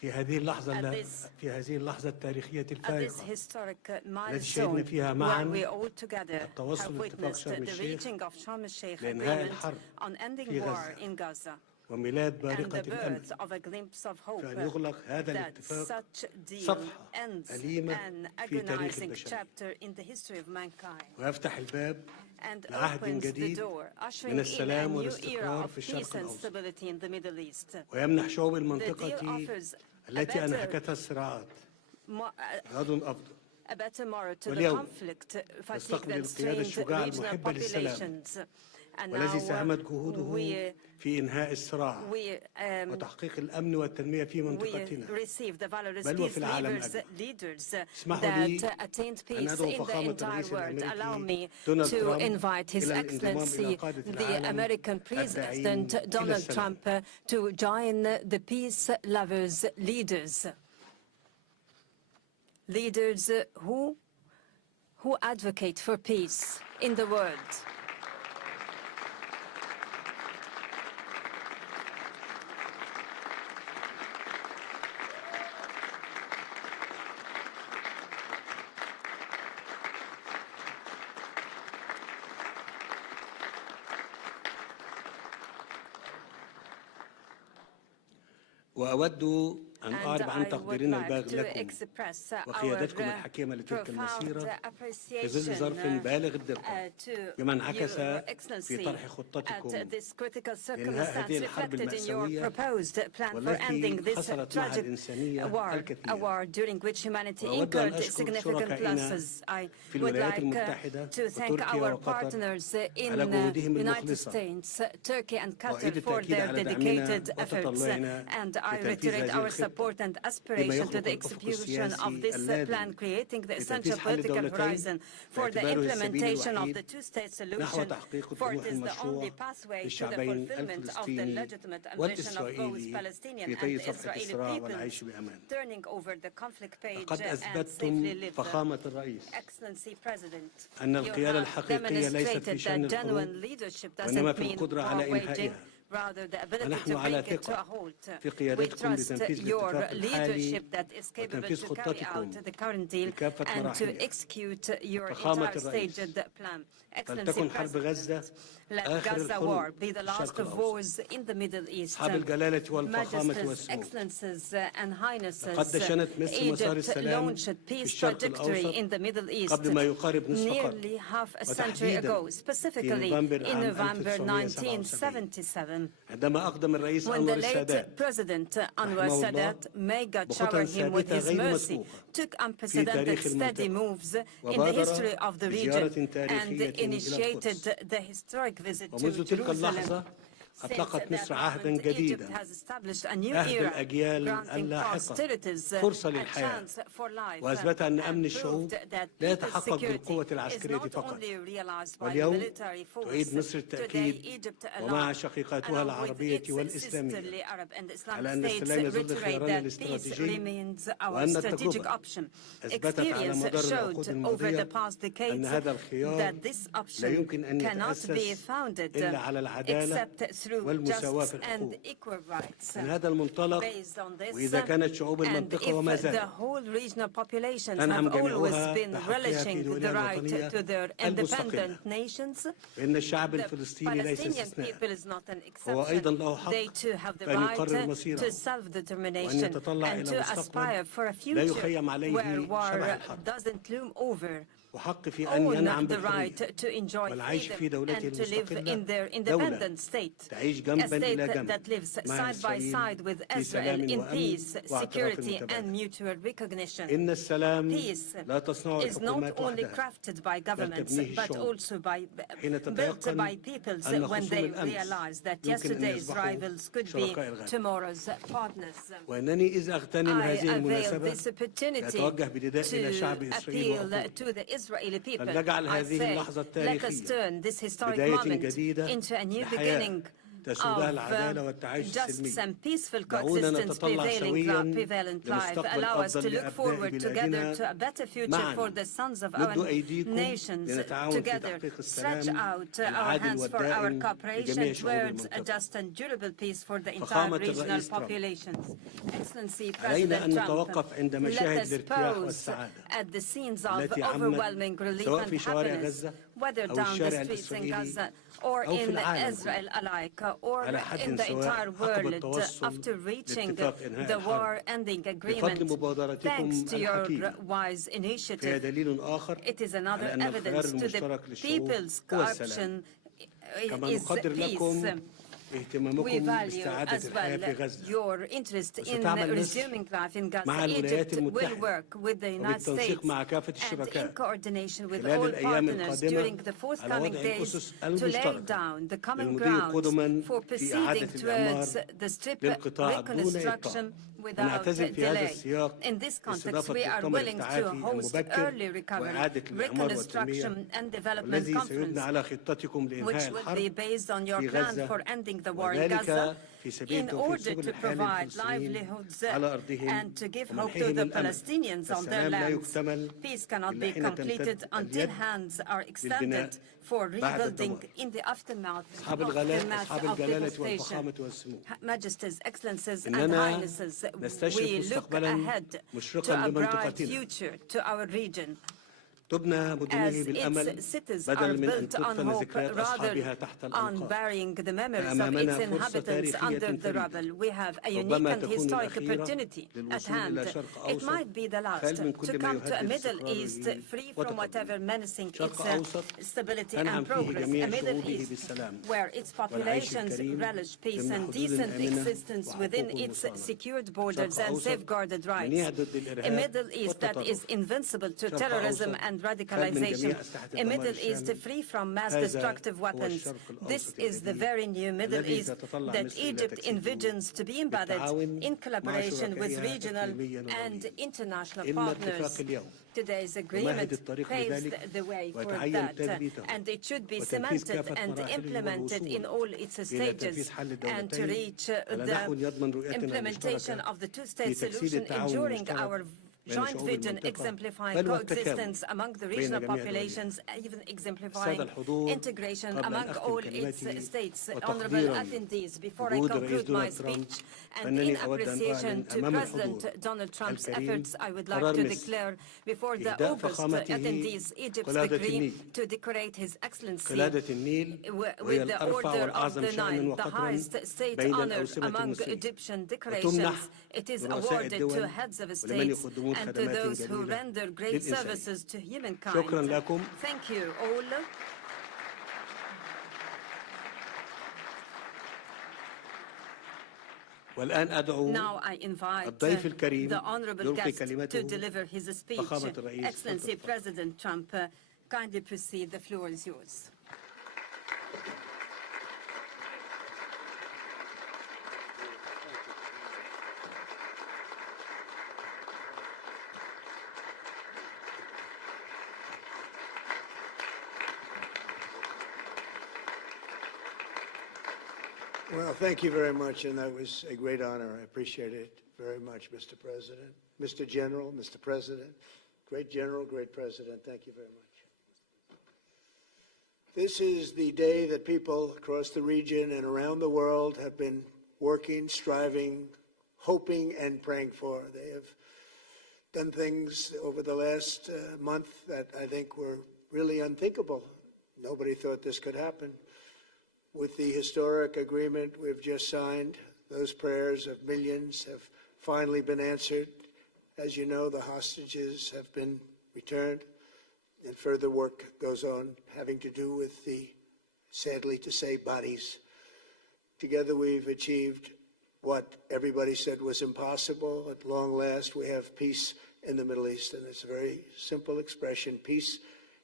في هذه اللحظة التاريخية الفارقة التي شهدنا فيها معا التوصل لاتفاق شرم الشيخ لإنهاء الحرب في غزة وميلاد بارقة الأمل، فأن يغلق هذا الاتفاق صفحة أليمة في تاريخ البشرية ويفتح الباب لعهد جديد من السلام والاستقرار في الشرق الأوسط، ويمنح شعوب المنطقة التي أنهكتها الصراعات غد أفضل. واليوم نستقبل القيادة الشجاعة المحبة للسلام والذي ساهمت جهوده في إنهاء الصراع وتحقيق الأمن والتنمية في منطقتنا بل وفي العالم أجمع. اسمحوا لي أن أدعو فخامة الرئيس الأمريكي دونالد ترامب إلى الانضمام إلى قادة العالم الداعين إلى السلام. to join the peace lovers leaders who advocate for peace in the world. وأود أن أعرب عن تقديرنا البالغ لكم وقيادتكم الحكيمة لتلك المسيرة في ظل ظرف بالغ الدقة بما انعكس في طرح خطتكم لإنهاء هذه الحرب المأساوية والتي خسرت معها الإنسانية الكثير. وأود أن أشكر شركائنا في الولايات المتحدة وتركيا وقطر على جهودهم المخلصة وأعيد التأكيد على دعمنا وتطلعنا لتنفيذ هذه الخطة support and aspiration to the execution of this plan, creating the essential political horizon for the implementation of the two-state solution, for it is the only pathway to the fulfillment of the legitimate ambition of both Palestinian and Israeli peoples, turning over the conflict page and safely live. Excellency President, you have demonstrated that genuine leadership doesn't mean war waging, rather the ability to bring it to a halt. We trust your leadership that is capable to carry out the current deal and to execute your entire staged plan. Excellency President, let Gaza war be the last of wars in the Middle East. Majesties, Excellencies and Highnesses, Egypt launched peace trajectory in the Middle East nearly half a century ago, specifically in November 1977. When the late President Anwar Sadat, may God shower him with his mercy, took unprecedented steady moves in the history of the region and initiated the historic visit to Jerusalem. أطلقت مصر عهدا جديدا عهد الأجيال اللاحقة فرصة للحياة وأثبت أن أمن الشعوب لا يتحقق بالقوة العسكرية فقط. واليوم تعيد مصر التأكيد ومع شقيقاتها العربية والإسلامية على أن السلام يظل خيارنا الاستراتيجي وأن التجربة أثبتت على مدار العقود الماضية أن هذا الخيار لا يمكن أن يتأسس إلا على العدالة والمساواة في الحقوق. من هذا المنطلق وإذا كانت شعوب المنطقة وما زالت تنعم جميعها بحقها في الولاية الوطنية المستقلة، فإن الشعب الفلسطيني ليس استثناء، هو أيضا له حق أن يقرر مصيره وأن يتطلع إلى مستقبل لا يخيم عليه شبح الحرب، وحق في أن ينعم بالحرية والعيش في دولته المستقلة، دولة تعيش جنبا إلى جنب مع إسرائيل في سلام وأمن واعتراف متبادل. إن السلام لا تصنعه الحكومات وحدها بل تبنيه الشعوب حين تتيقن أن خصوم الأمس يمكن أن يصبحوا شركاء الغد. وأنني إذ أغتنم هذه المناسبة أتوجه بنداء إلى شعب إسرائيل فلنجعل هذه اللحظة التاريخية بداية جديدة لحياة تسودها العدالة والتعايش justice السلمي. and peaceful دعونا coexistence نتطلع سويا prevalent life. لمستقبل Allow us to أفضل look لأبناء forward together to a بلادنا better future معا. for the sons of مدوا our أيديكم nations. لنتعاون في Together, تحقيق stretch السلام out our العادل hands for our والدائم cooperation لجميع شعوب towards a المنطقة. just and durable peace for the entire فخامة regional الرئيس ترامب، populations. Excellency علينا President أن Trump, نتوقف عند let مشاهد us الارتياح pause والسعادة at the scenes of التي عمت overwhelming relief سواء and في شوارع happiness, غزة whether أو down the الشارع streets in الإسرائيلي Gaza or أو في in العالم Israel كله alike, or على in حد the سواء entire عقب world التوصل after reaching لاتفاق إنهاء the الحرب. war-ending بفضل agreement. مبادرتكم Thanks to your الحكيمة wise فهي initiative, دليل آخر it is another على أن الخيار evidence to the المشترك للشعوب people's هو السلام. corruption كما is نقدر لكم peace. We اهتمامكم value باستعادة as الحياة well في غزة. your interest in وستعمل مصر resuming life in Gaza. مع الولايات Egypt will المتحدة work with the United وبالتنسيق States مع كافة and in الشركاء coordination with خلال all الأيام partners القادمة during the على forthcoming وضع days الأسس to lay المشتركة down the common للمضي ground قدما for في proceeding إعادة الإعمار towards the strip للقطاع دون reconstruction إبطاء. without ونعتزم في هذا delay. السياق In this context, استضافة we are مؤتمر willing to التعافي host المبكر early recovery, وإعادة الإعمار reconstruction والتنمية and development والذي conference, سيبنى على خطتكم which لإنهاء will be الحرب based on your في plan غزة for ending the war in وذلك Gaza في سبيل in توفير order سبل to الحياة provide للفلسطينيين livelihoods على أرضهم and to give hope to ومنحهم the الأمل. Palestinians on their السلام لا lands. يكتمل Peace cannot إلا be حين completed تمتد until اليد hands are extended للبناء for بعد rebuilding الدمار. in the aftermath أصحاب of الجلالة devastation. والفخامة والسمو، Majesties, Excellences, and إننا Highnesses, نستشرف we look مستقبلا ahead مشرقا to a bright لمنطقتنا. future to our region. تبنى مدنه As بالأمل its cities are بدلا من أن built on تدفن hope ذكريات rather أصحابها تحت on الأنقاض. burying the memories of فأمامنا its فرصة inhabitants تاريخية under the فريدة. rubble. We have a unique ربما and تكون historic الأخيرة opportunity at للوصول hand. إلى شرق It أوسط might be the last خال من كل to ما come to a يهدد Middle East استقراره free from whatever وتقدمه. menacing شرق its أوسط stability تنعم and فيه progress. جميع A Middle شعوبه East بالسلام where its والعيش populations الكريم relish peace ضمن and حدود decent آمنة existence within وحقوق its مصانة. secured borders شرق and أوسط safeguarded منيع rights. ضد A الإرهاب Middle East that is والتطرف. invincible to شرق terrorism أوسط and خال من radicalization. جميع أسلحة A الدمار Middle East الشامل. free from mass هذا destructive هو weapons. الشرق This الأوسط is the الجديد very new Middle الذي East تتطلع that مصر إلى Egypt تجسيده envisions to be embedded بالتعاون in مع collaboration with شركائها regional إقليميا and ودوليا. international إن partners. اتفاق اليوم Today's يمهد agreement الطريق paves لذلك the way for ويتعين that, تثبيته and it should be وتنفيذ cemented كافة and مراحله implemented in all والوصول its إلى تنفيذ stages, حل and to الدولتين reach على the نحو يضمن رؤيتنا implementation المشتركة of the في two-state تجسيد solution, التعاون ensuring المشترك our بين joint شعوب vision المنطقة exemplifying بل والتكامل coexistence among the بين regional جميع populations, دولها. even السادة exemplifying الحضور integration قبل أن among أختم all its كلمتي states. Honorable وتقديرا attendees, before I لجهود الرئيس conclude my دونالد ترامب speech, and in أنني أود أن appreciation أعلن to أمام الحضور President Donald Trump's الكريم efforts, I would like قرار to مصر declare before the إهداء August فخامته attendees Egypt's قلادة decree النيل. to decorate His Excellency قلادة النيل وهي with the الأرفع Order of والأعظم the شأنا Nile, the وقدرا highest state بين honor الأوسمة among المصرية. Egyptian وتمنح decorations. It is لرؤساء awarded to الدول heads of ولمن states يقدمون and to خدمات those who جليلة render great للإنسان. services to humankind. شكرا لكم. Thank you all. والآن أدعو Now I invite الضيف الكريم the honorable يلقي guest كلمته to deliver his speech. فخامة الرئيس. Excellency President Trump, kindly proceed. The floor is yours. Well, thank you very much, and that was a great honor. I appreciate it very much, Mr. President. Mr. General, Mr. President, great General, great President, thank you very much. This is the day that people across the region and around the world have been working, striving, hoping, and praying for. They have done things over the last month that I think were really unthinkable. Nobody thought this could happen. With the historic agreement we've just signed, those prayers of millions have finally been answered. As you know, the hostages have been returned, and further work goes on having to do with the, sadly to say, bodies. Together we've achieved what everybody said was impossible. At long last, we have peace in the Middle East, and it's a very simple expression, peace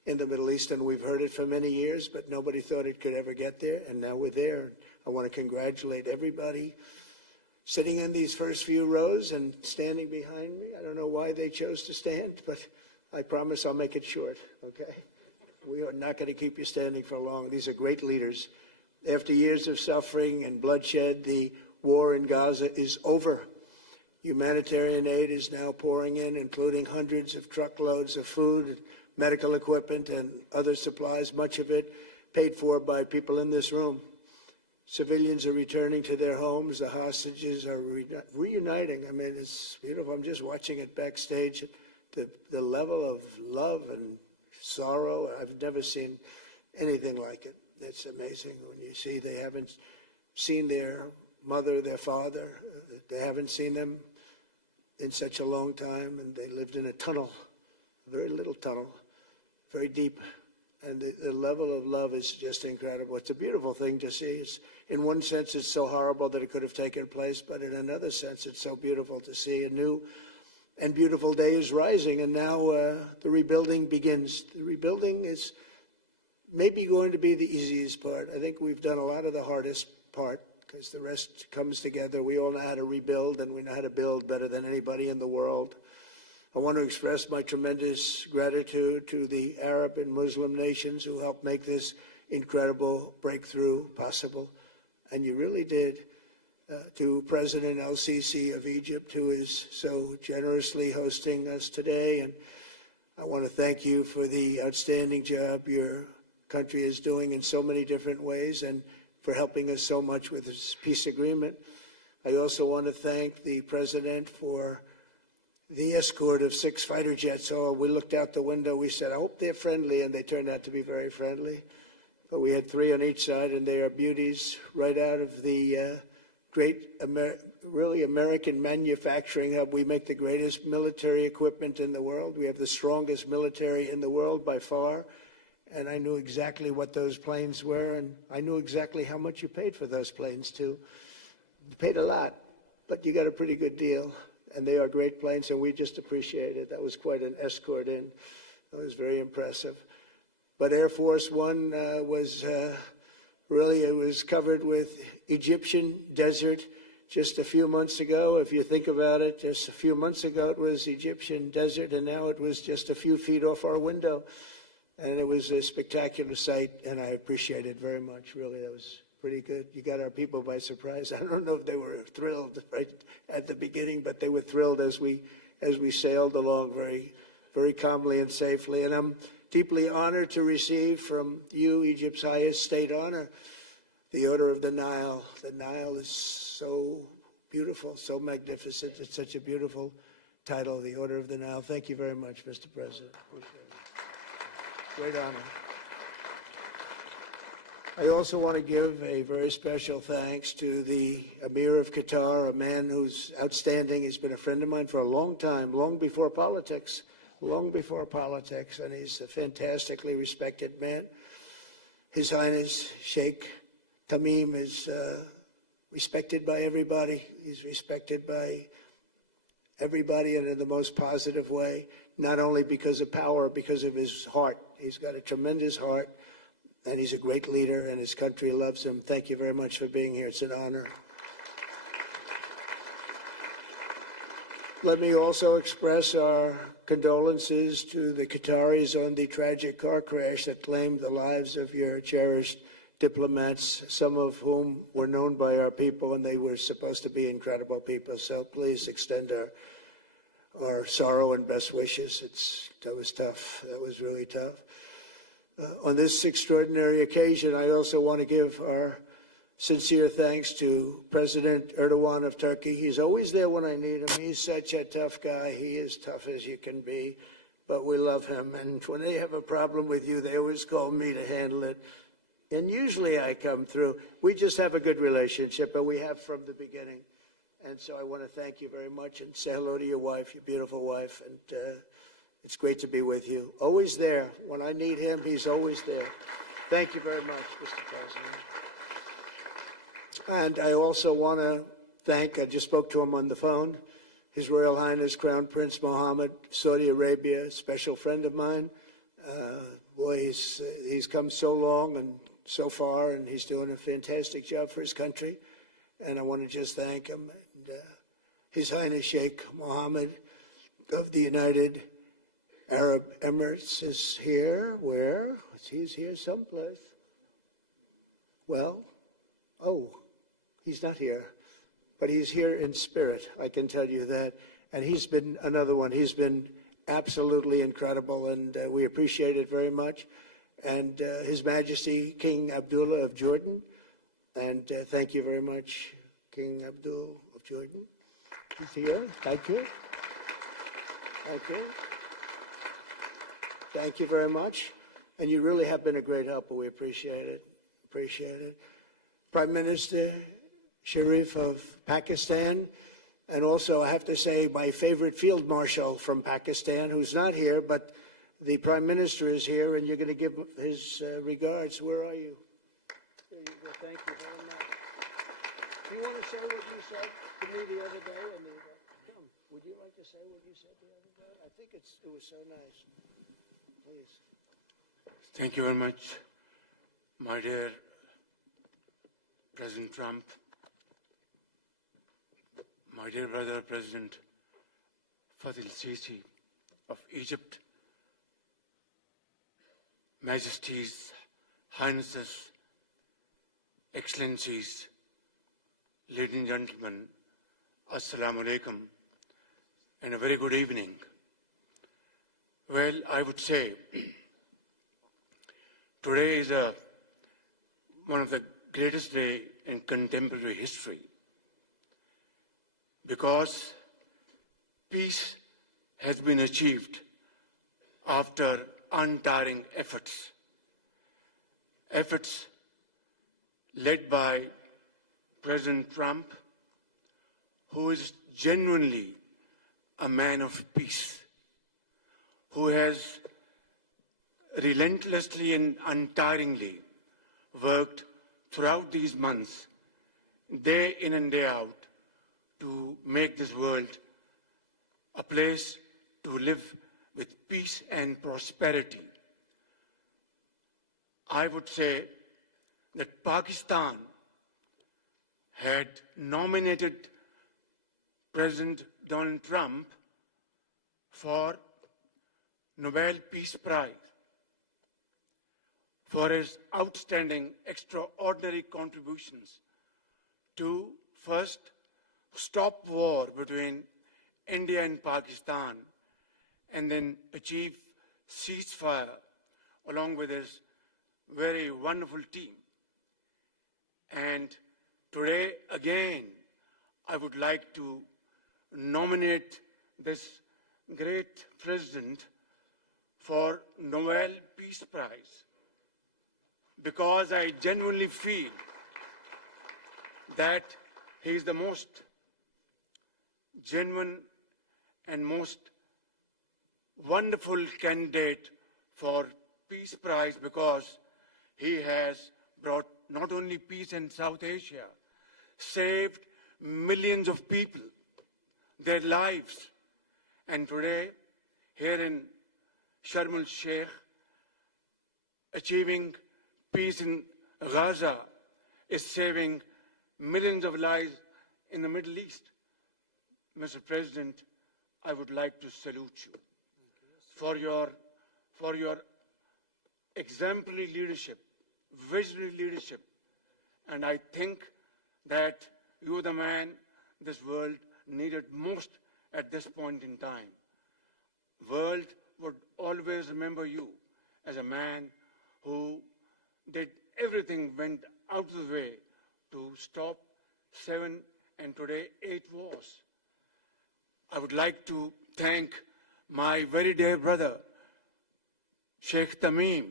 in the Middle East, and we've heard it for many years, but nobody thought it could ever get there, and now we're there. I want to congratulate everybody sitting in these first few rows and standing behind me. I don't know why they chose to stand, but I promise I'll make it short, okay? We are not going to keep you standing for long. These are great leaders. After years of suffering and bloodshed, the war in Gaza is over. Humanitarian aid is now pouring in, including hundreds of truckloads of food, medical equipment, and other supplies, much of it paid for by people in this room. Civilians are returning to their homes. The hostages are reuniting. I mean, it's beautiful. I'm just watching it backstage. The level of love and sorrow, I've never seen anything like it. It's amazing when you see they haven't seen their mother, their father. They haven't seen them in such a long time, and they lived in a tunnel, a very little tunnel, very deep. And the level of love is just incredible. It's a beautiful thing to see. In one sense, it's so horrible that it could have taken place, but in another sense, it's so beautiful to see. A new and beautiful day is rising, and now the rebuilding begins. The rebuilding is maybe going to be the easiest part. I think we've done a lot of the hardest part, because the rest comes together. We all know how to rebuild, and we know how to build better than anybody in the world. I want to express my tremendous gratitude to the Arab and Muslim nations who helped make this incredible breakthrough possible. And you really did. To President el-Sisi of Egypt, who is so generously hosting us today. And I want to thank you for the outstanding job your country is doing in so many different ways, and for helping us so much with this peace agreement. I also want to thank the President for the escort of 6 fighter jets. Oh, we looked out the window, we said, I hope they're friendly, and they turned out to be very friendly. But we had 3 on each side, and they are beauties right out of the great, really American manufacturing hub. We make the greatest military equipment in the world. We have the strongest military in the world by far. And I knew exactly what those planes were, and I knew exactly how much you paid for those planes, too. You paid a lot, but you got a pretty good deal. And they are great planes, and we just appreciate it. That was quite an escort in. That was very impressive. But Air Force One was really, it was covered with Egyptian desert just a few months ago. If you think about it, just a few months ago it was Egyptian desert, and now it was just a few feet off our window. And it was a spectacular sight, and I appreciate it very much. Really, that was pretty good. You got our people by surprise. I don't know if they were thrilled right at the beginning, but they were thrilled as we sailed along very, very calmly and safely. And I'm deeply honored to receive from you, Egypt's highest state honor, the Order of the Nile. The Nile is so beautiful, so magnificent. It's such a beautiful title, the Order of the Nile. Thank you very much, Mr. President. Appreciate it. Great honor. I also want to give a very special thanks to the Emir of Qatar, a man who's outstanding. He's been a friend of mine for a long time, long before politics, and he's a fantastically respected man. His Highness Sheikh Tamim is respected by everybody. He's respected by everybody, and in the most positive way, not only because of power, because of his heart. He's got a tremendous heart, and he's a great leader, and his country loves him. Thank you very much for being here. It's an honor. Let me also express our condolences to the Qataris on the tragic car crash that claimed the lives of your cherished diplomats, some of whom were known by our people, and they were supposed to be incredible people. So please extend our sorrow and best wishes. That was tough. That was really tough. On this extraordinary occasion, I also want to give our sincere thanks to President Erdogan of Turkey. He's always there when I need him. He's such a tough guy. He is tough as you can be, but we love him. And when they have a problem with you, they always call me to handle it. And usually I come through. We just have a good relationship, and we have from the beginning. And so I want to thank you very much and say hello to your wife, your beautiful wife. And it's great to be with you. Always there. When I need him, he's always there. Thank you very much, Mr. President. And I also want to thank, I just spoke to him on the phone, His Royal Highness Crown Prince Mohammed, Saudi Arabia, a special friend of mine. Boy, he's come so long and so far, and he's doing a fantastic job for his country. And I want to just thank him. And, His Highness Sheikh Mohammed of the United Arab Emirates is here. Where? He's here someplace. Well, oh, he's not here, but he's here in spirit, I can tell you that. And he's been another one. He's been absolutely incredible, and we appreciate it very much. And His Majesty King Abdullah of Jordan, and thank you very much, King Abdul of Jordan. He's here. Thank you. Thank you. Thank you very much. And you really have been a great helper. We appreciate it. Appreciate it. Prime Minister Sharif of Pakistan, and also I have to say my favorite Field Marshal from Pakistan, who's not here, but the Prime Minister is here, and you're going to give his regards. Where are you? There you go. Thank you very much. Do you want to say what you said to me the other day? Come, would you like to say what you said the other day? I think it was so nice. Please. Thank you very much, my dear President Trump, my dear brother President Fattah el-Sisi of Egypt, Majesties, Highnesses, Excellencies, ladies and gentlemen, Assalamu alaikum, and a very good evening. Well, I would say today is one of the greatest days in contemporary history, because peace has been achieved after untiring efforts led by President Trump, who is genuinely a man of peace, who has relentlessly and untiringly worked throughout these months, day in and day out, to make this world a place to live with peace and prosperity. I would say that Pakistan had nominated President Donald Trump for Nobel Peace Prize for his outstanding, extraordinary contributions to first stop war between India and Pakistan, and then achieve ceasefire along with his very wonderful team. And today, again, I would like to nominate this great president for Nobel Peace Prize, because I genuinely feel that he is the most genuine and most wonderful candidate for Peace Prize, because he has brought not only peace in South Asia, saved millions of people, their lives, and today, here in Sharm el-Sheikh, achieving peace in Gaza is saving millions of lives in the Middle East. Mr. President, I would like to salute you for your exemplary leadership, visionary leadership, and I think that you are the man this world needed most at this point in time. World would always remember you as a man who did everything, went out of the way to stop 7 and today 8 wars. I would like to thank my very dear brother, Sheikh Tamim.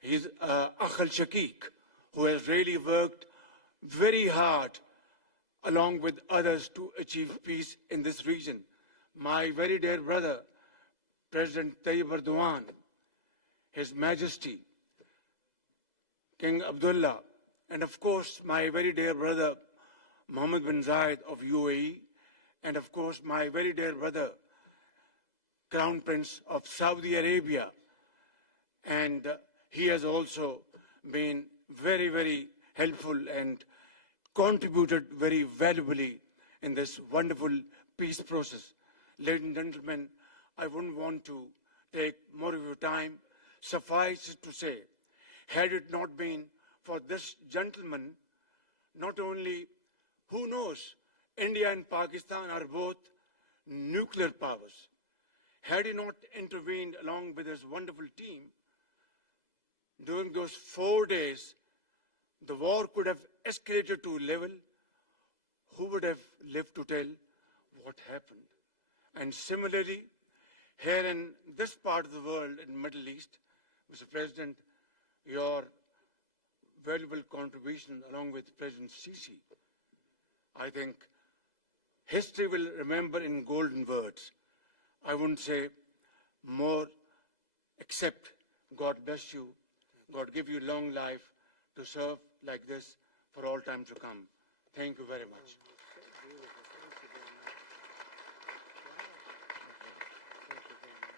He's el-Sheikh, who has really worked very hard along with others to achieve peace in this region. My very dear brother, President Tayyip Erdogan, His Majesty, King Abdullah, and of course my very dear brother, Mohammed bin Zayed of UAE, and of course my very dear brother, Crown Prince of Saudi Arabia. And he has also been very, very helpful and contributed very valuably in this wonderful peace process. Ladies and gentlemen, I wouldn't want to take more of your time. Suffice it to say, had it not been for this gentleman, not only, who knows, India and Pakistan are both nuclear powers. Had he not intervened along with his wonderful team, during those 4 days, the war could have escalated to a level. Who would have lived to tell what happened? And similarly, here in this part of the world, in the Middle East, Mr. President, your valuable contribution along with President Sisi, I think history will remember in golden words. I wouldn't say more, except God bless you, God give you long life to serve like this for all time to come. Thank you very much.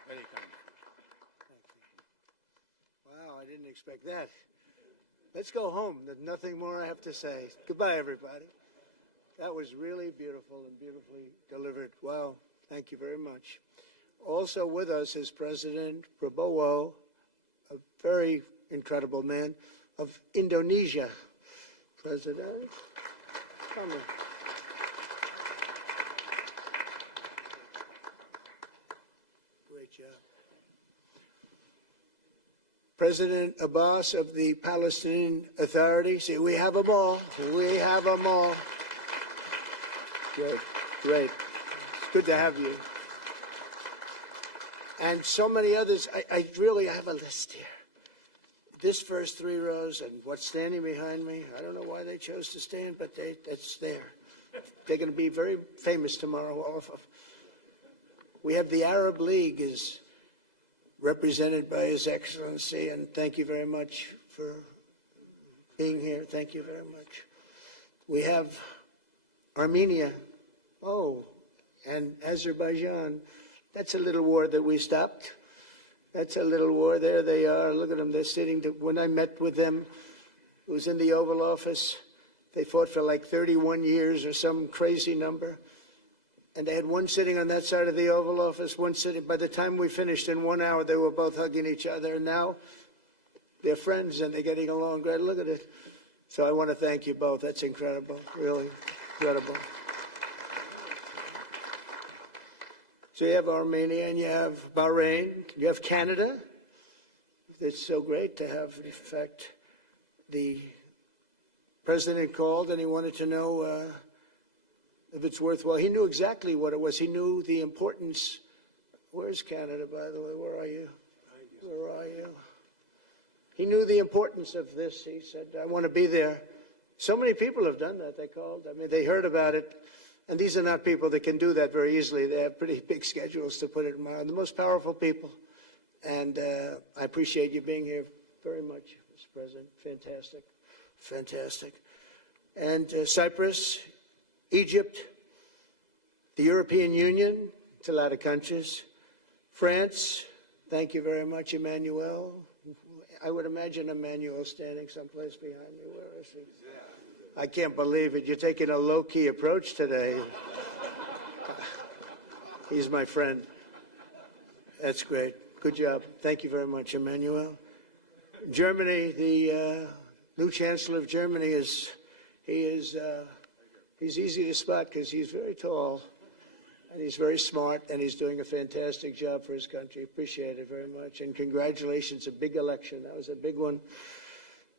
Very kind. Wow, I didn't expect that. Let's go home. There's nothing more I have to say. Goodbye, everybody. That was really beautiful and beautifully delivered. Wow, thank you very much. Also with us is President Prabowo, a very incredible man, of Indonesia. President, come on. Great job. President Abbas of the Palestinian Authority. See, we have them all. We have them all. Great, great. It's good to have you. And so many others. I really have a list here. This first 3 rows and what's standing behind me, I don't know why they chose to stand, but it's there. They're going to be very famous tomorrow. We have the Arab League is represented by His Excellency, and thank you very much for being here. Thank you very much. We have Armenia, and Azerbaijan. That's a little war that we stopped. That's a little war. There they are. Look at them. They're sitting. When I met with them, it was in the Oval Office. They fought for like 31 years or some crazy number. And they had one sitting on that side of the Oval Office, one sitting. By the time we finished in 1 hour, they were both hugging each other. And now they're friends and they're getting along great. Look at it. So I want to thank you both. That's incredible. Really incredible. So you have Armenia and you have Bahrain, you have Canada. It's so great to have, in fact, the president called and he wanted to know if it's worthwhile. He knew exactly what it was. He knew the importance. Where's Canada, by the way? Where are you? Where are you? He knew the importance of this. He said, I want to be there. So many people have done that. They called. I mean, they heard about it. And these are not people that can do that very easily. They have pretty big schedules to put it in mind. The most powerful people. And I appreciate you being here very much, Mr. President. Fantastic. Fantastic. And Cyprus, Egypt, the European Union, it's a lot of countries. France, thank you very much, Emmanuel. I would imagine Emmanuel standing someplace behind me. Where is he? I can't believe it. You're taking a low-key approach today. He's my friend. That's great. Good job. Thank you very much, Emmanuel. Germany, the new Chancellor of Germany he's easy to spot because he's very tall and he's very smart and he's doing a fantastic job for his country. Appreciate it very much. And congratulations, a big election. That was a big one.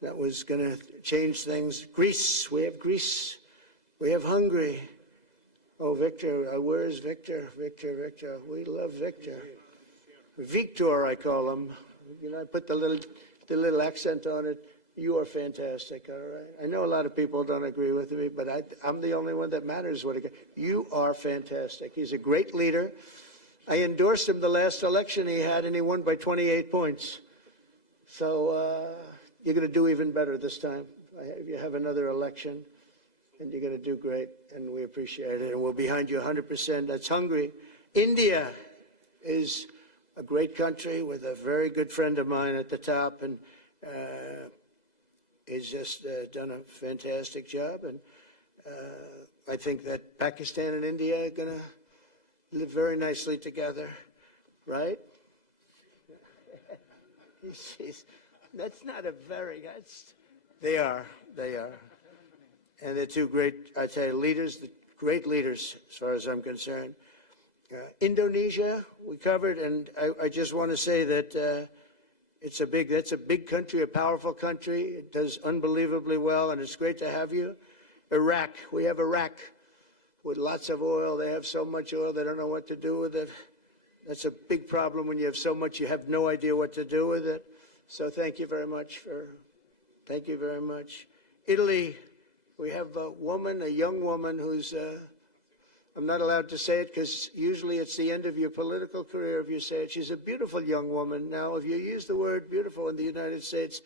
That was going to change things. Greece, we have Greece. We have Hungary. Oh, Victor, where's Victor? Victor. We love Victor. Victor, I call him. You know, I put the little accent on it. You are fantastic, all right? I know a lot of people don't agree with me, but I'm the only one that matters. You are fantastic. He's a great leader. I endorsed him the last election he had, and he won by 28 points. So, you're going to do even better this time. You have another election, and you're going to do great, and we appreciate it. And we're behind you 100%. That's Hungary. India is a great country with a very good friend of mine at the top, and he's just done a fantastic job. And I think that Pakistan and India are going to live very nicely together, right? That's not a very, They are. They are. And they're two great, I tell you, leaders, great leaders as far as I'm concerned. Indonesia, we covered, and I just want to say that that's a big country, a powerful country. It does unbelievably well, and it's great to have you. Iraq, we have Iraq with lots of oil. They have so much oil, they don't know what to do with it. That's a big problem when you have so much, you have no idea what to do with it. So thank you very much thank you very much. Italy, we have a young woman who's, I'm not allowed to say it because usually it's the end of your political career if you say it. She's a beautiful young woman. Now, if you use the word beautiful in the United States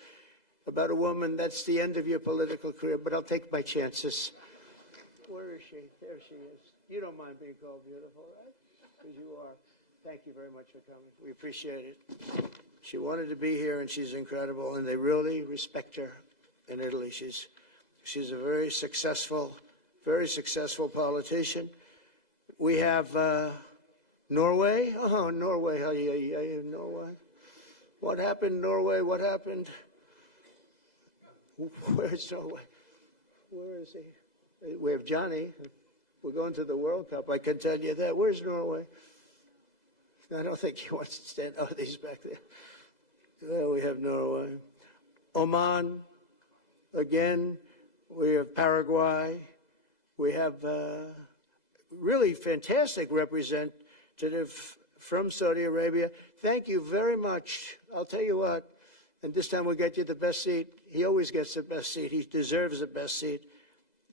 about a woman, that's the end of your political career, but I'll take my chances. Where is she? There she is. You don't mind being called beautiful, right? Because you are. Thank you very much for coming. We appreciate it. She wanted to be here, and she's incredible, and they really respect her in Italy. She's a very successful politician. We have Norway. Oh, Norway. Norway. What happened, Norway? What happened? Where's Norway? Where is he? We have Johnny. We're going to the World Cup. I can tell you that. Where's Norway? I don't think he wants to stand. Oh, he's back there. There we have Norway. Oman. Again, we have Paraguay. We have really fantastic representative from Saudi Arabia. Thank you very much. I'll tell you what, and this time we'll get you the best seat. He always gets the best seat. He deserves the best seat.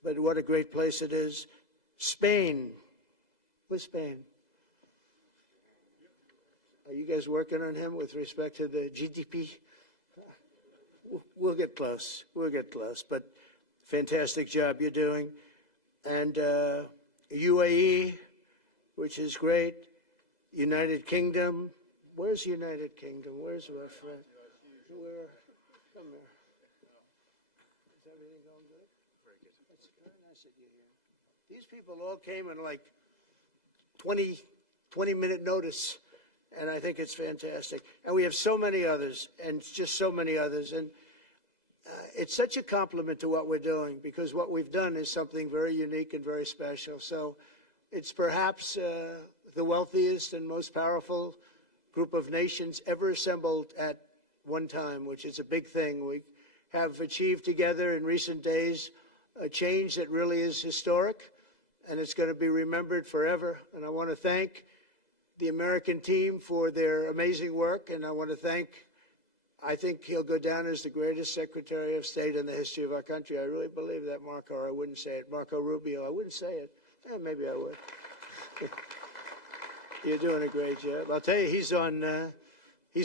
But what a great place it is. Spain. Where's Spain? Are you guys working on him with respect to the GDP? We'll get close. We'll get close. But fantastic job you're doing. And UAE, which is great. United Kingdom. Where's United Kingdom? Where's our friend? Come here. Is everything going good? Very good. It's very nice that you're here. These people all came in like 20-minute notice, and I think it's fantastic. And we have so many others, and just so many others. And it's such a compliment to what we're doing, because what we've done is something very unique and very special. So it's perhaps the wealthiest and most powerful group of nations ever assembled at one time, which is a big thing. We have achieved together in recent days a change that really is historic, and it's going to be remembered forever. And I want to thank the American team for their amazing work, and I want to thank, I think he'll go down as the greatest Secretary of State in the history of our country. I really believe that, Marco, or I wouldn't say it. Marco Rubio, I wouldn't say it. Maybe I would. You're doing a great job. I'll tell you, he's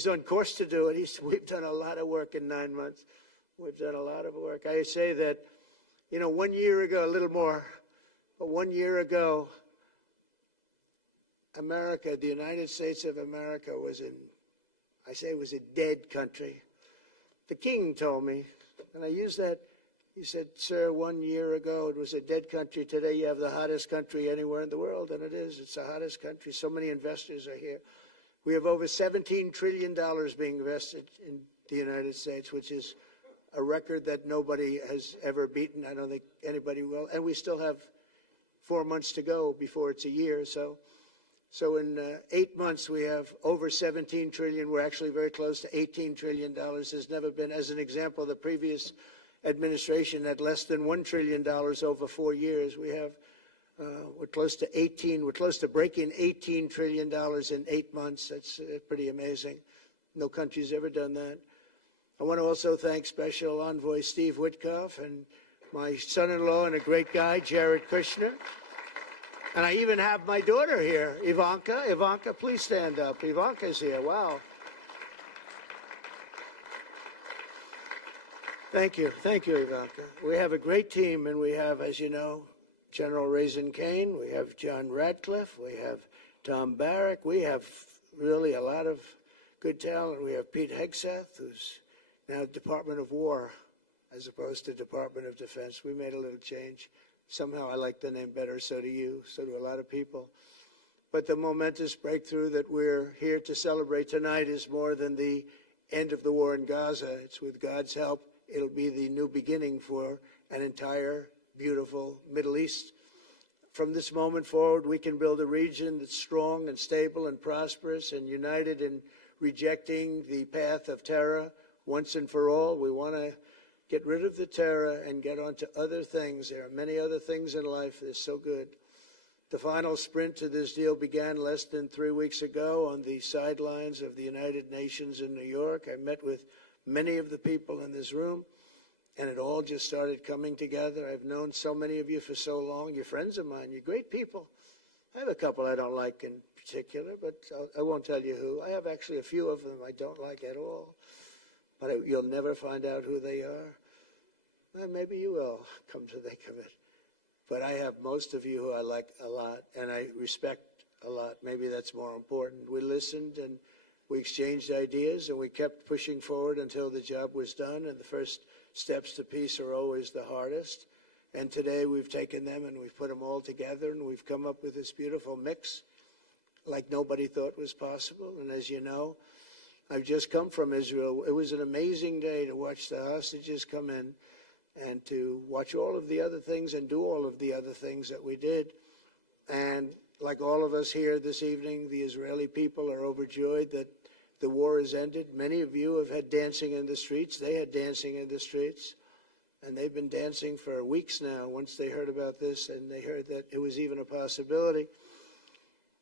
on course to do it. We've done a lot of work in 9 months. We've done a lot of work. I say that, 1 year ago, a little more, but 1 year ago, America, the United States of America was it was a dead country. The king told me, and I use that, he said, sir, 1 year ago it was a dead country. Today you have the hottest country anywhere in the world, and it is. It's the hottest country. So many investors are here. We have over $17 trillion being invested in the United States, which is a record that nobody has ever beaten. I don't think anybody will. And we still have 4 months to go before it's a year. So in 8 months, we have over 17 trillion. We're actually very close to $18 trillion. There's never been, as an example, the previous administration had less than $1 trillion over 4 years. We have, we're close to breaking $18 trillion in 8 months. That's pretty amazing. No country's ever done that. I want to also thank Special Envoy Steve Witkoff and my son-in-law and a great guy, Jared Kushner. And I even have my daughter here, Ivanka. Ivanka, please stand up. Ivanka's here. Wow. Thank you. Thank you, Ivanka. We have a great team, and we have, as you know, General Raisin Kane. We have John Radcliffe. We have Tom Barrack. We have really a lot of good talent. We have Pete Hegseth, who's now Department of War as opposed to Department of Defense. We made a little change. Somehow I like the name better, so do you, so do a lot of people. But the momentous breakthrough that we're here to celebrate tonight is more than the end of the war in Gaza. It's with God's help, it'll be the new beginning for an entire beautiful Middle East. From this moment forward, we can build a region that's strong and stable and prosperous and united in rejecting the path of terror once and for all. We want to get rid of the terror and get on to other things. There are many other things in life that are so good. The final sprint to this deal began less than 3 weeks ago on the sidelines of the United Nations in New York. I met with many of the people in this room, and it all just started coming together. I've known so many of you for so long. You're friends of mine. You're great people. I have a couple I don't like in particular, but I won't tell you who. I have actually a few of them I don't like at all, but you'll never find out who they are. Well, maybe you will, come to think of it. But I have most of you who I like a lot, and I respect a lot. Maybe that's more important. We listened, and we exchanged ideas, and we kept pushing forward until the job was done, and the first steps to peace are always the hardest. And today we've taken them, and we've put them all together, and we've come up with this beautiful mix like nobody thought was possible. And as you know, I've just come from Israel. It was an amazing day to watch the hostages come in, and to watch all of the other things and do all of the other things that we did. And like all of us here this evening, the Israeli people are overjoyed that the war has ended. Many of you have had dancing in the streets. They had dancing in the streets. And they've been dancing for weeks now once they heard about this, and they heard that it was even a possibility.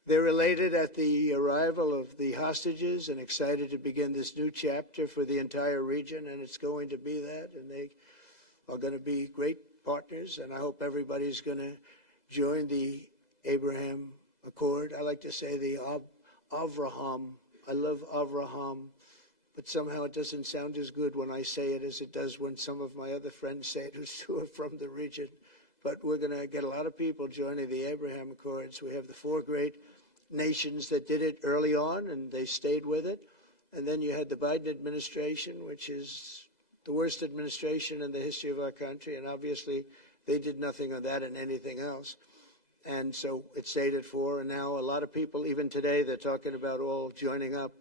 They're elated at the arrival of the hostages and excited to begin this new chapter for the entire region, and it's going to be that. And they are going to be great partners, and I hope everybody's going to join the Abraham Accord. I like to say the Avraham. I love Avraham, but somehow it doesn't sound as good when I say it as it does when some of my other friends say it who are from the region. But we're going to get a lot of people joining the Abraham Accords. We have the 4 great nations that did it early on, and they stayed with it. And then you had the Biden administration, which is the worst administration in the history of our country, and obviously they did nothing on that and anything else. And so it stayed at 4, and now a lot of people, even today, they're talking about all joining up.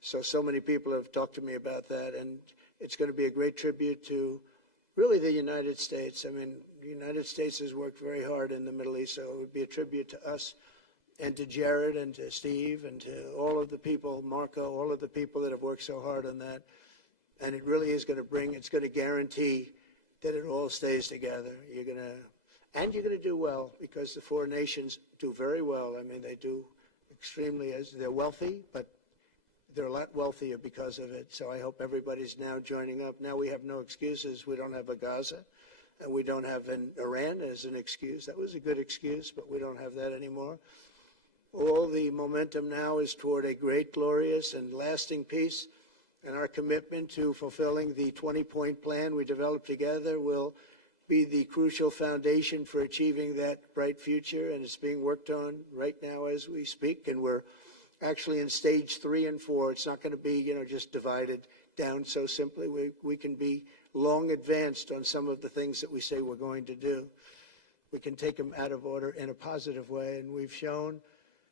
So many people have talked to me about that, and it's going to be a great tribute to really the United States. I mean, the United States has worked very hard in the Middle East, so it would be a tribute to us and to Jared and to Steve and to all of the people, Marco, all of the people that have worked so hard on that. And it really is going to it's going to guarantee that it all stays together. You're going to do well, because the 4 nations do very well. I mean, they do extremely, as they're wealthy, but they're a lot wealthier because of it. So I hope everybody's now joining up. Now we have no excuses. We don't have a Gaza, and we don't have an Iran as an excuse. That was a good excuse, but we don't have that anymore. All the momentum now is toward a great, glorious, and lasting peace. And our commitment to fulfilling the 20-point plan we developed together will be the crucial foundation for achieving that bright future. And it's being worked on right now as we speak. And we're actually in stage 3 and 4. It's not going to be, just divided down so simply. We can be long advanced on some of the things that we say we're going to do. We can take them out of order in a positive way. And we've shown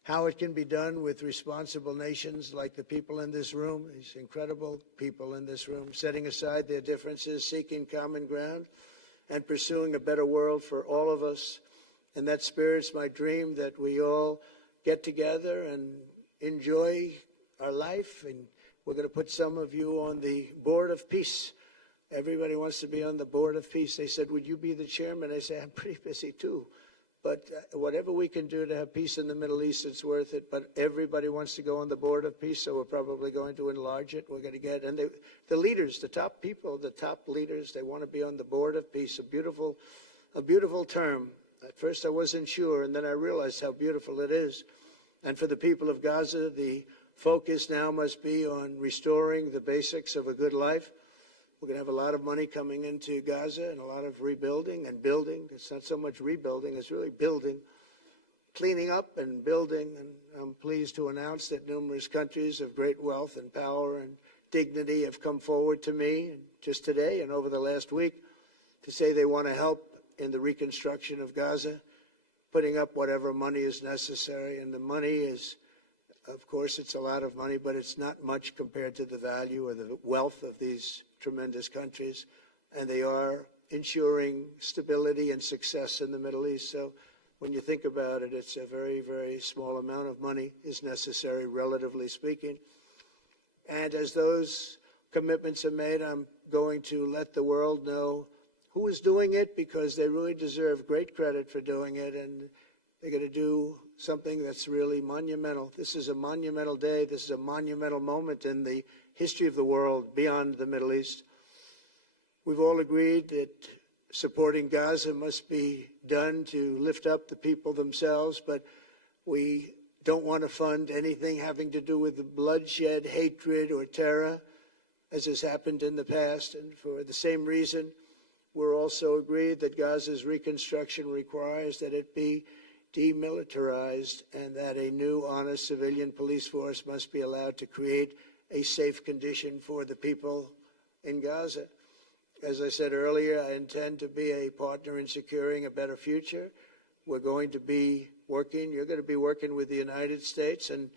how it can be done with responsible nations like the people in this room, these incredible people in this room, setting aside their differences, seeking common ground, and pursuing a better world for all of us. And that spirit's my dream, that we all get together and enjoy our life. And we're going to put some of you on the Board of Peace. Everybody wants to be on the Board of Peace. They said, would you be the chairman? I say, I'm pretty busy too. But whatever we can do to have peace in the Middle East, it's worth it. But everybody wants to go on the Board of Peace, so we're probably going to enlarge it. We're going to get, and the leaders, the top people, the top leaders, they want to be on the Board of Peace. A beautiful term. At first I wasn't sure, and then I realized how beautiful it is. And for the people of Gaza, the focus now must be on restoring the basics of a good life. We're going to have a lot of money coming into Gaza and a lot of rebuilding and building. It's not so much rebuilding, it's really building, cleaning up and building. And I'm pleased to announce that numerous countries of great wealth and power and dignity have come forward to me just today and over the last week to say they want to help in the reconstruction of Gaza, putting up whatever money is necessary. And the money is, of course, it's a lot of money, but it's not much compared to the value or the wealth of these tremendous countries, and they are ensuring stability and success in the Middle East. So when you think about it, it's a very, very small amount of money is necessary, relatively speaking. And as those commitments are made, I'm going to let the world know who is doing it, because they really deserve great credit for doing it, and they're going to do something that's really monumental. This is a monumental day. This is a monumental moment in the history of the world beyond the Middle East. We've all agreed that supporting Gaza must be done to lift up the people themselves, but we don't want to fund anything having to do with the bloodshed, hatred, or terror, as has happened in the past. And for the same reason, we're also agreed that Gaza's reconstruction requires that it be demilitarized and that a new, honest civilian police force must be allowed to create a safe condition for the people in Gaza. As I said earlier, I intend to be a partner in securing a better future. We're going to be working, you're going to be working with the United States, and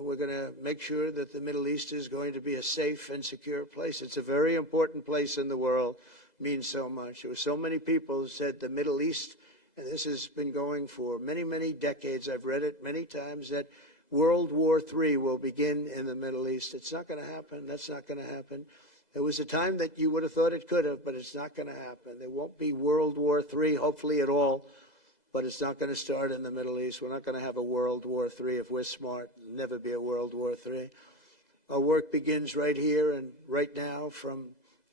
we're going to make sure that the Middle East is going to be a safe and secure place. It's a very important place in the world, means so much. There were so many people who said the Middle East, and this has been going for many, many decades, I've read it many times, that World War III will begin in the Middle East. It's not going to happen. That's not going to happen. There was a time that you would have thought it could have, but it's not going to happen. There won't be World War III, hopefully at all, but it's not going to start in the Middle East. We're not going to have a World War III if we're smart. There'll never be a World War III. Our work begins right here and right now. From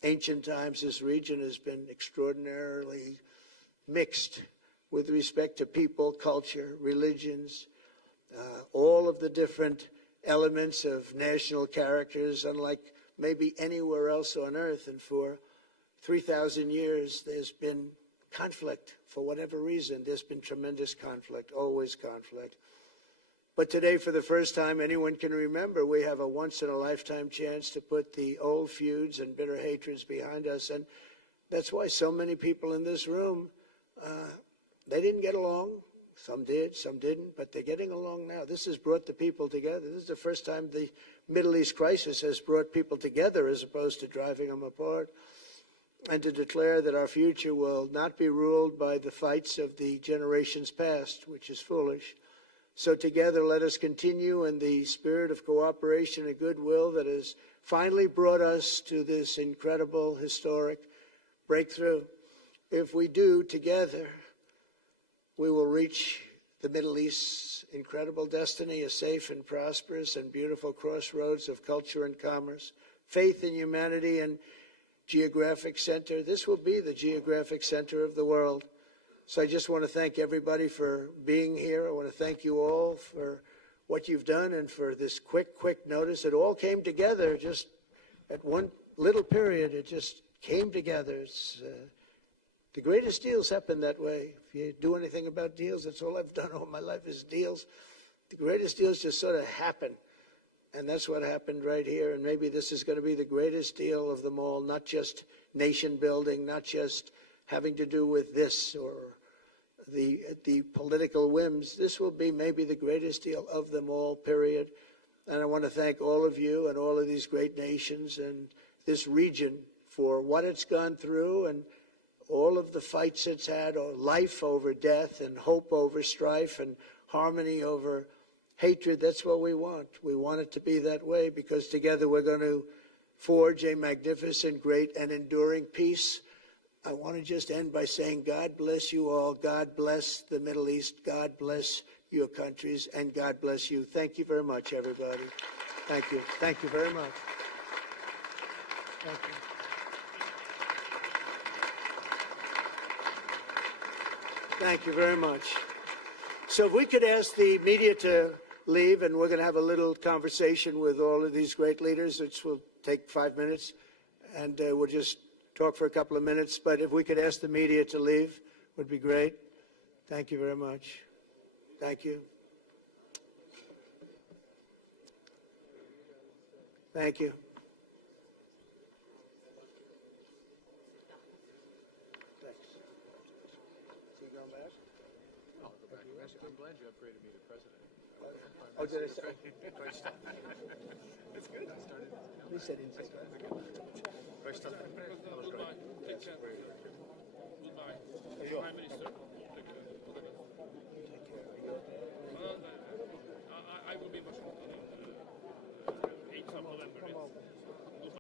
ancient times, this region has been extraordinarily mixed with respect to people, culture, religions, all of the different elements of national characters, unlike maybe anywhere else on earth. And for 3,000 years, there's been conflict. For whatever reason, there's been tremendous conflict, always conflict. But today, for the first time anyone can remember, we have a once-in-a-lifetime chance to put the old feuds and bitter hatreds behind us. And that's why so many people in this room, they didn't get along. Some did, some didn't, but they're getting along now. This has brought the people together. This is the first time the Middle East crisis has brought people together as opposed to driving them apart. And to declare that our future will not be ruled by the fights of the generations past, which is foolish. So together, let us continue in the spirit of cooperation and goodwill that has finally brought us to this incredible, historic breakthrough. If we do together, we will reach the Middle East's incredible destiny, a safe and prosperous and beautiful crossroads of culture and commerce, faith in humanity and geographic center. This will be the geographic center of the world. So I just want to thank everybody for being here. I want to thank you all for what you've done and for this quick notice. It all came together just at one little period. It just came together. It's, the greatest deals happen that way. If you do anything about deals, that's all I've done all my life is deals. The greatest deals just sort of happen. And that's what happened right here. And maybe this is going to be the greatest deal of them all, not just nation building, not just having to do with this or the political whims. This will be maybe the greatest deal of them all, period. And I want to thank all of you and all of these great nations and this region for what it's gone through and all of the fights it's had, or life over death and hope over strife and harmony over hatred. That's what we want. We want it to be that way because together we're going to forge a magnificent, great, and enduring peace. I want to just end by saying God bless you all. God bless the Middle East. God bless your countries, and God bless you. Thank you very much, everybody. Thank you. Thank you very much. Thank you. Thank you very much. So if we could ask the media to leave, and we're going to have a little conversation with all of these great leaders, which will take 5 minutes, and we'll just talk for a couple of minutes. But if we could ask the media to leave, would be great. Thank you very much. Thank you. Thank you. I'm glad you upgraded me to president. Oh, did I say? Great stuff. It's good. I started. You said inside. Great stuff. That was great.